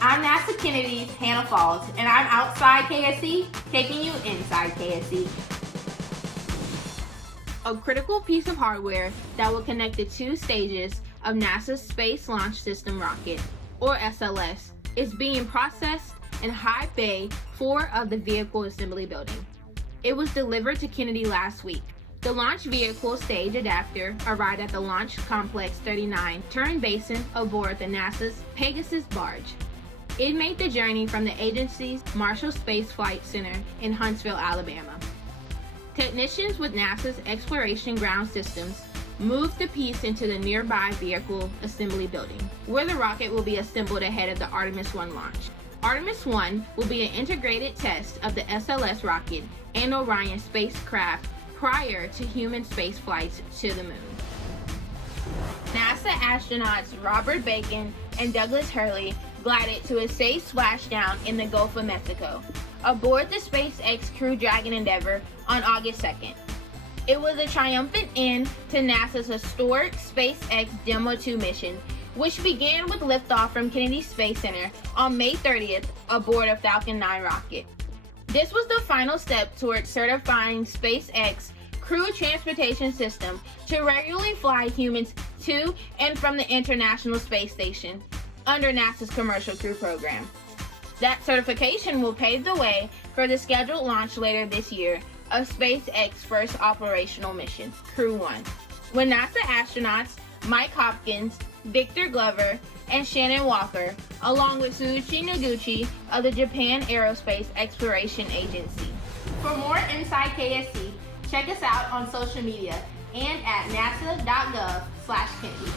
I'm NASA Kennedy's Hannah Falls, and I'm outside KSC, taking you inside KSC. A critical piece of hardware that will connect the two stages of NASA's Space Launch System rocket, or SLS, is being processed in High Bay 4 of the Vehicle Assembly Building. It was delivered to Kennedy last week. The launch vehicle stage adapter arrived at the Launch Complex 39 turn basin aboard the NASA's Pegasus barge. It made the journey from the agency's Marshall Space Flight Center in Huntsville, Alabama. Technicians with NASA's Exploration Ground Systems moved the piece into the nearby Vehicle Assembly Building, where the rocket will be assembled ahead of the Artemis I launch. Artemis I will be an integrated test of the SLS rocket and Orion spacecraft prior to human space flights to the moon. NASA astronauts Robert Behnken and Douglas Hurley glided to a safe splashdown in the Gulf of Mexico aboard the SpaceX Crew Dragon Endeavour on August 2nd. It was a triumphant end to NASA's historic SpaceX Demo 2 mission, which began with liftoff from Kennedy Space Center on May 30th aboard a Falcon 9 rocket. This was the final step towards certifying SpaceX Crew Transportation System to regularly fly humans to and from the International Space Station under NASA's Commercial Crew Program. That certification will pave the way for the scheduled launch later this year of SpaceX's first operational mission, Crew 1, when NASA astronauts Mike Hopkins, Victor Glover, and Shannon Walker, along with Suichi Noguchi of the Japan Aerospace Exploration Agency. For more Inside KSC, check us out on social media and at nasa.gov/Kennedy.